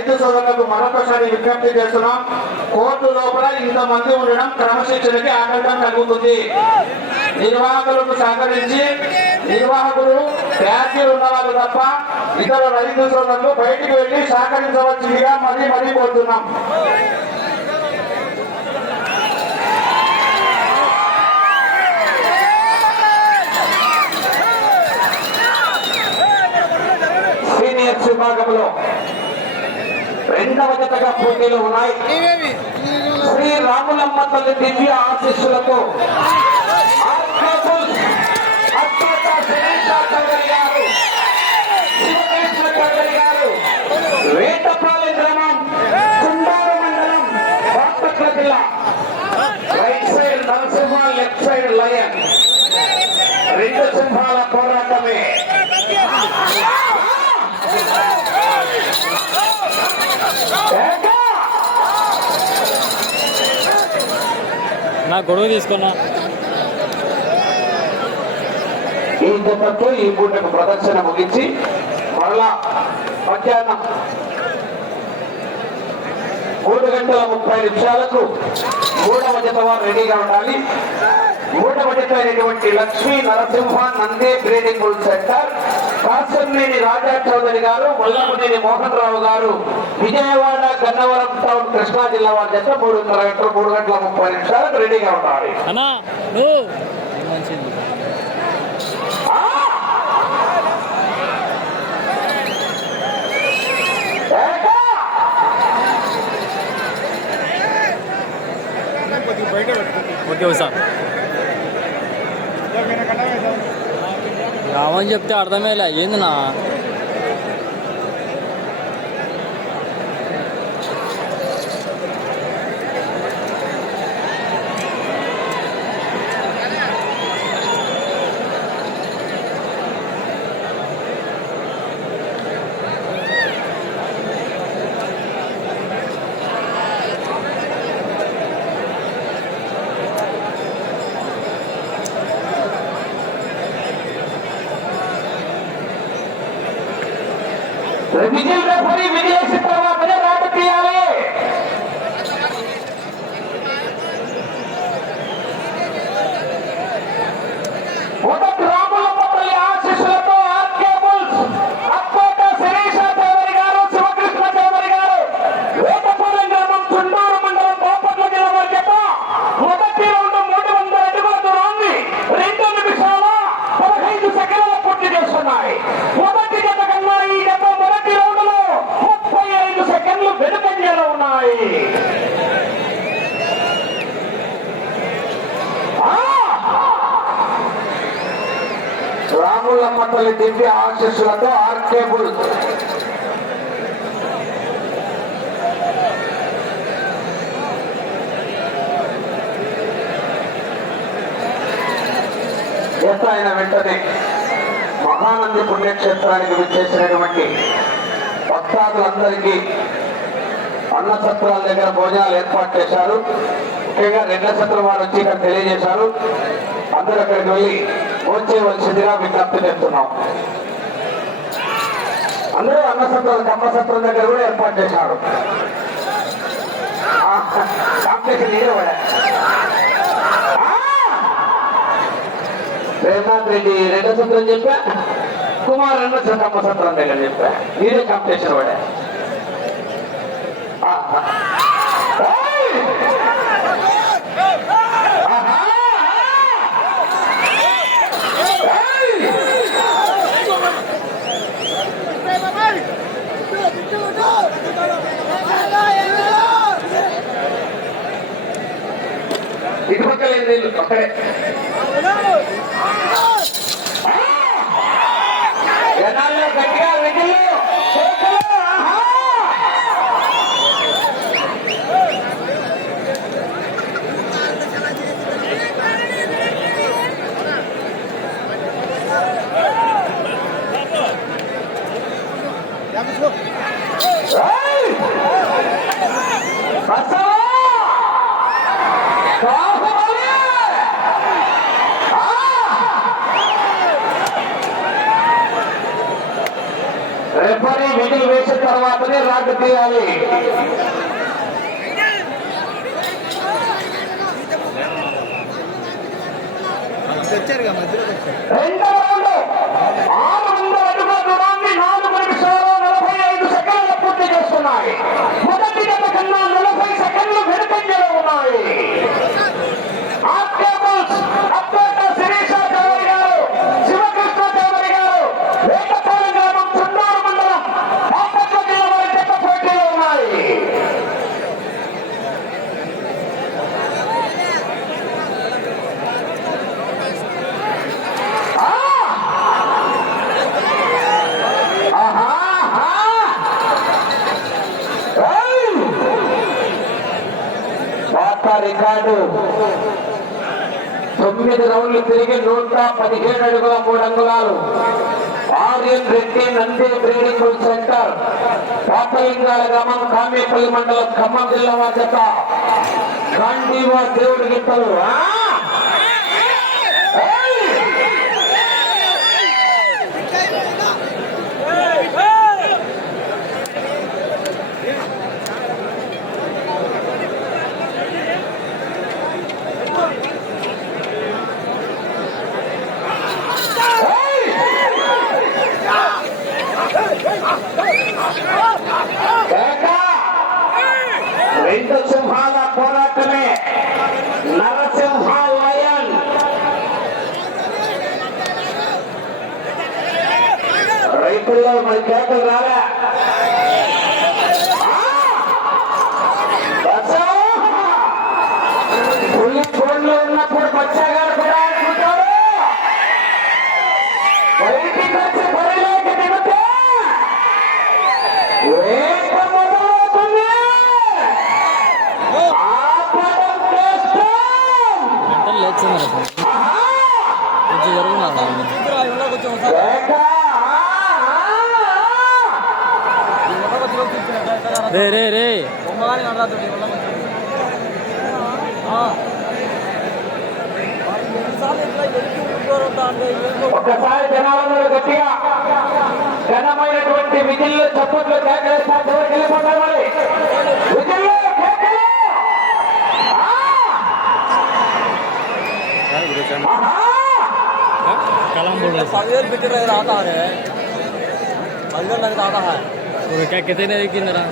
రైతు సోదరులకు మరొకసారి విజ్ఞప్తి చేస్తున్నాం. కోర్టు లోపల ఇంతమంది ఉండడం క్రమశిక్షణకి ఆటంకం కలుగుతుంది. నిర్వాహకులకు సహకరించి నిర్వాహకులు వ్యాఖ్యలు ఉన్న తప్ప ఇతర రైతు సోదరులు బయటికి వెళ్ళి సహకరించవలసిందిగా మరీ మరీ కోరుతున్నాం. సీనియర్ విభాగంలో రెండవ జతగా పోటీలు ఉన్నాయి. శ్రీ రాములమ్మ తల్లి దివ్య ఆశీస్సులతో వేటపాలెం గ్రామం కుండారు మండలం బాపట్ల జిల్లా. Right side Narasimha left side lion. రెండు సింహాల పోరాటమే! నా గొడవ తీసుకున్నా. ఈ దెబ్బతో ఈ పూటకు ప్రదర్శన ముగించి మరలా మధ్యాహ్నం మూడు గంటల ముప్పై నిమిషాలకు మూడవ జత వారు రెడీగా ఉండాలి. మూడవ జత అయినటువంటి లక్ష్మీ నరసింహ నందే బ్రీడింగ్ సెంటర్. కాసంనేని రాజా చౌదరి గారు ముల్లమునేని మోహన్ రావు గారు విజయవాడ గన్నవరం టౌన్ కృష్ణా జిల్లా వారి జత మూడున్నర గంటలు మూడు గంటల ముప్పై నిమిషాలకు రెడీగా ఉండాలి! ఓకే సార్ రామని చెప్తే అర్థమేలా. ఏంది నా? মিডিল রেফারি মিডিল తల్లి దివ్య ఆశీస్సులతో ఆర్కేబుల్ ఎంత ఆయన వెంటనే మహానంది పుణ్యక్షేత్రానికి విచ్చేసినటువంటి భక్తాదులందరికీ అన్న సత్రాల దగ్గర భోజనాలు ఏర్పాటు చేశారు. ముఖ్యంగా రెండ సత్రం వారు వచ్చి ఇక్కడ తెలియజేశారు. అందరూ అక్కడికి వెళ్ళి భోంచేయవలసిందిగా విజ్ఞప్తి చేస్తున్నాం. అందరూ అన్న సత్రాలు కమ్మ సత్రం దగ్గర కూడా ఏర్పాటు చేశారు. ఆ, కాంపిటీషన్ నీరే పడా. రేవంత్ రెడ్డి రెండో సత్రం చెప్పా కుమార్ అన్న కమ్మ సత్రం దగ్గర చెప్పా. మీరే కాంపిటీషన్ పడా ఇటు పక్క తర్వాతనే రాడ్డు తీయాలి. వచ్చారుగా మధ్యలోకి రెండవ రౌండ్. ఆరు వందల అడుగుల దూరాన్ని నాలుగు నిమిషాలు నలభై ఐదు సెకండ్లు పూర్తి చేస్తున్నాయి. మొదటి కన్నా నలభై సెకండ్లు వెనుకంజలో ఉన్నాయి ఆర్కేబుల్స్ అప్పేట శిరీష చౌదరి గారు శివకృష్ణ చౌదరి గారు వేటపాలెం గ్రామం చుండూరు మండలం బాపట్ల జిల్లా వారి జత పోటీలో ఉన్నాయి ఆ! ఆహా! ఆహా! ఏయ్! వార్తా రికార్డు తొమ్మిది రౌండ్లు నూట పదిహేడు అడుగుల మూడు అంగుళాలు. Aryan Reddy Nandi trading centre. పాపలింగాల గ్రామం కామేపల్లి మండలం ఖమ్మం జిల్లా వాద్యత గాంధీవా దేవుడి గిట్టలు రెండు సింహాల పోరాటమే. నరసింహ లయన్ రైతుల్లో మన కేకలు రాలే. కొంచెం జరుగుతున్నారు రే రే రే. ఒకసారి జనాలందరూ గట్టిగా ఘనమైనటువంటి విధుల్లో చప్పట్లు కేకలేస్తారు చివరికి पगल पिट रह रहा है पगल लग रहा है और क्या कहते हैं कि मेरा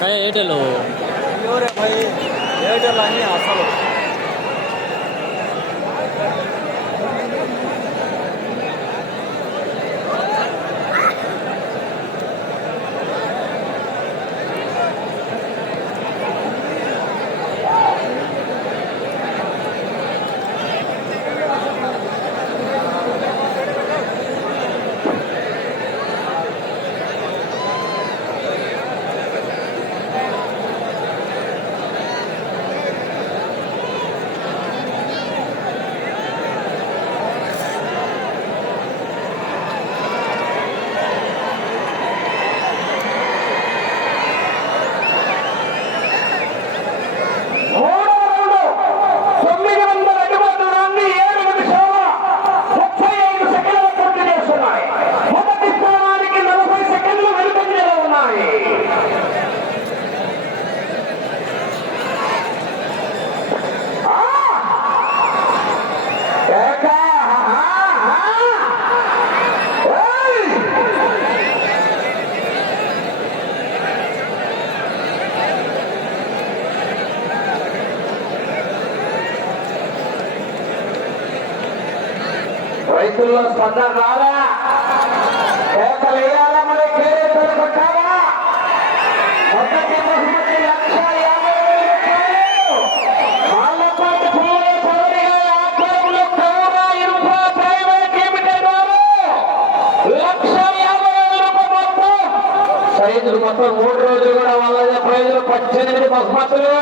काय एअरटेल हो भाई एअरटेल आणि असा రైతుల్లో స్పందన రాదా? కేకలు వేయాలా మరి? కేరేతలు కొట్టాలా మొదటి బహుమతి లక్ష యాభై మొత్తం. మూడు రోజులు కూడా వాళ్ళ ప్రైజులు పద్దెనిమిది బహుమతులు.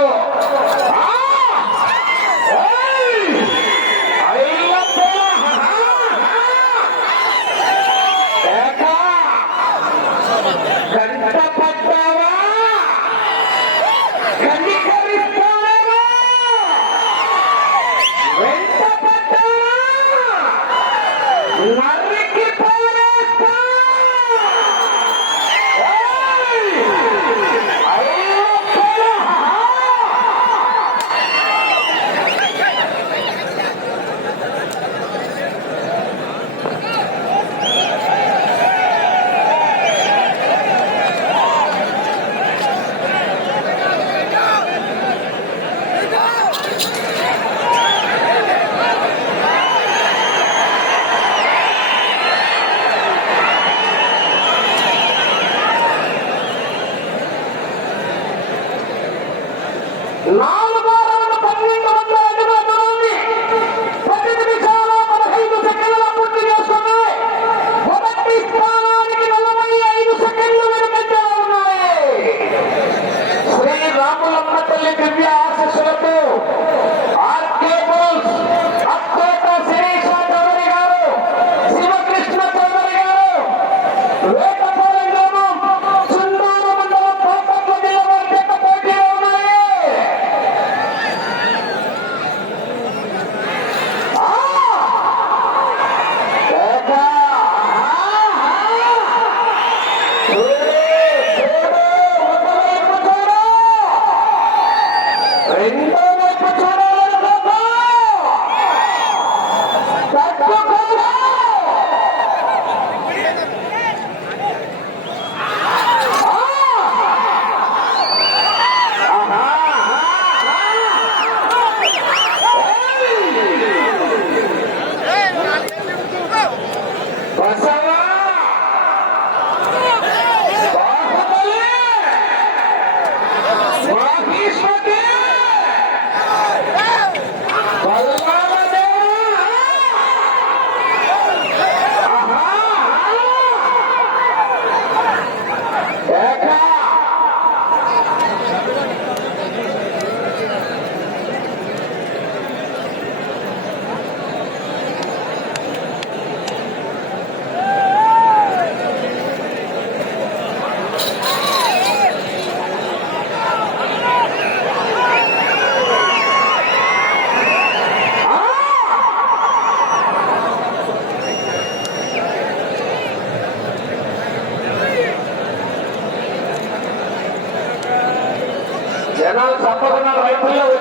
Aleluia.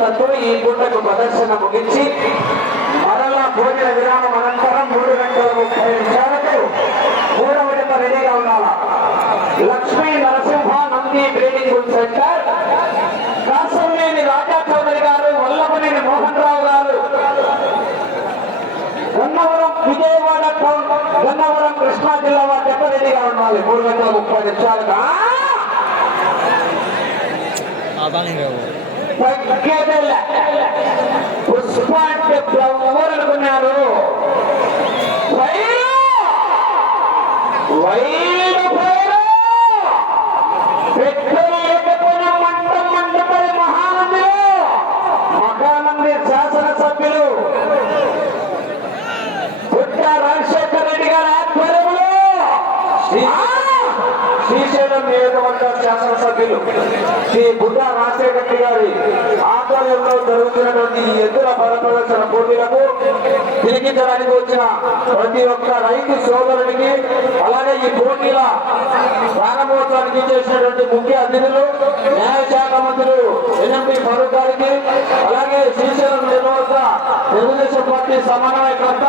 జతతో ఈ పూటకు ప్రదర్శన ముగించి మరలా భోజన విరామం అనంతరం మూడు గంటల ముప్పై నిమిషాలకు మూడవ విడత రెడీగా ఉండాల. Lakshmi Narasimha Nandi breeding centre. Kasanneni Raja Chowdary garu Vallabhaneni Mohan Rao garu. Gannavaram Vijayawada town Gannavaram Krishna జిల్లా వారు జత రెడీగా ఉండాలి? మూడు గంటల ముప్పై నిమిషాలుగా అదాంగా తగ్గేదేలే. పుష్ప అంటే ఎవరు అనుకున్నారు వైరు ఫైరు! పెట్రోల్ లేకపోయినా మంట మంటపడి మహానందిలో మహానంది శాసనసభ్యులు పుట్ట రాజశేఖర రెడ్డి గారి ఆధ్వర్యంలో ఆ! శ్రీశైలం నియోజకవర్గ శాసనసభ్యులు శ్రీ బుడ్డ రాజశేఖర్ గారి ఆధ్వర్యంలో జరుగుతున్నటువంటి ఎద్దుల పద ప్రదర్శన పోటీలకు తిరిగించడానికి వచ్చిన ప్రతి ఒక్క రైతు సోదరుడికి అలాగే ఈ పోటీల ప్రారంభోత్సవానికి చేసినటువంటి ముఖ్య అతిథులు న్యాయశాఖ మంత్రులు ఎన్ఎంపి ఫరూక్ గారికి అలాగే శ్రీశైలం నియోజకవర్గ తెలుగుదేశం పార్టీ సమన్వయకర్త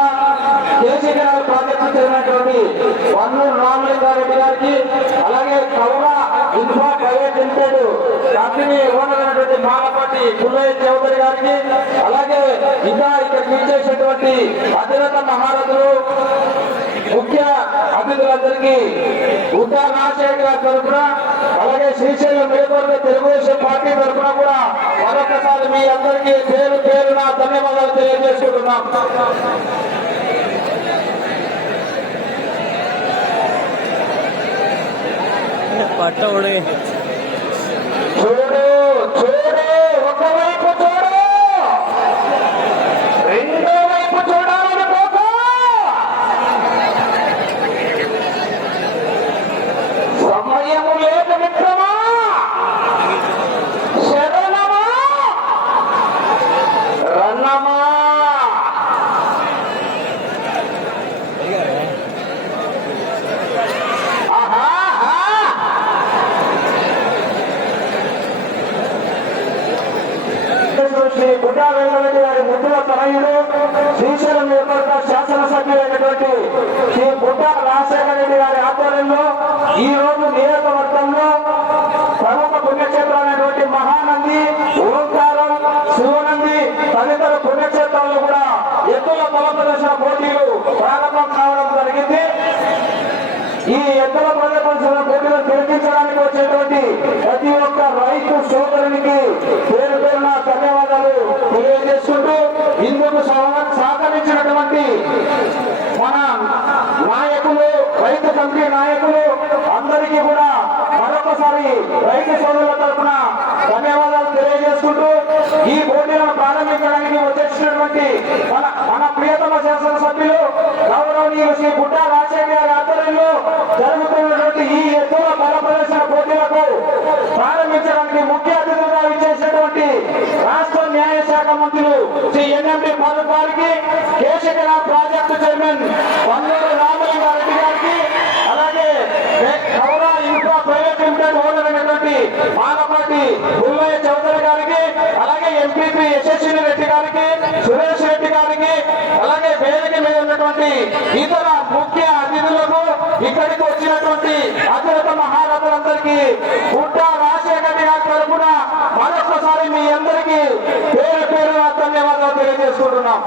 కేసీ గారి ప్రాజెక్టు చెందినటువంటి వన్నూరు రామలింగారెడ్డి గారికి అలాగే Kaura infra private limited company owner Malapati Pullaiah Chowdary గారికి అలాగే ఇంకా ఇక్కడ ఇచ్చేసినటువంటి అధిరత మహారథులు ముఖ్య అతిథులందరికీ ఉద్దా రాజశేఖర్ గారి తరఫున అలాగే శ్రీశైలం నియోజకవర్గ తెలుగుదేశం పార్టీ తరఫున కూడా మరొకసారి మీ అందరికీ పేరు పేరున ధన్యవాదాలు తెలియజేసుకుంటున్నాం. പട്ടോളെ ఎద్దుల బల పోటీలు ప్రారంభం కావడం జరిగింది. ఈ ఎద్దుల ప్రదర్శన పోటీలు తిరిగించడానికి వచ్చేటువంటి ప్రతి ఒక్క రైతు సోదరునికి పేరు పేరున ధన్యవాదాలు తెలియజేసుకుంటూ ఇందుకు సహ- సహకరించినటువంటి మన నాయకులు రైతు కమిటీ నాయకులు అందరికీ కూడా మరొకసారి రైతు సోదరుల తరఫున ధన్యవాదాలు తెలియజేసుకుంటూ ఈ పోటీలను ప్రారంభించడానికి వచ్చేసినటువంటి మన మన ప్రియతమ శాసనసభ్యులు గౌరవనీయులు శ్రీ బుడ్డ రాజశేఖర్ గారి ఆధ్వర్యంలో జరుగుతున్నటువంటి ఈ ఎత్తుల బల ప్రదర్శన పోటీలకు ప్రారంభించడానికి ముఖ్య అతిథిగా ఇచ్చేసినటువంటి రాష్ట్ర న్యాయ శాఖ మంత్రులు శ్రీ ఎన్ఎండి ఫారూక్ గారికి కేశకర ప్రాజెక్టు చైర్మన్ వందూరు రామలింగ రెడ్డి గారికి అలాగే గౌరవ ఇన్ఫ్రా ప్రైవేట్ లిమిటెడ్ ఓనర్ అయినటువంటి మానపాటి పుల్లయ్య చౌదరి గారికి ఎంపీపీ యశస్విని రెడ్డి గారికి సురేష్ రెడ్డి గారికి అలాగే వేదిక మీద ఉన్నటువంటి ఇతర ముఖ్య అతిథులకు ఇక్కడికి వచ్చినటువంటి అతిరత మహారథులందరికీ పుట్ట రాజశేఖర్ గారి తరఫున మరొకసారి మీ అందరికీ పేరు పేరున ధన్యవాదాలు తెలియజేసుకుంటున్నాం.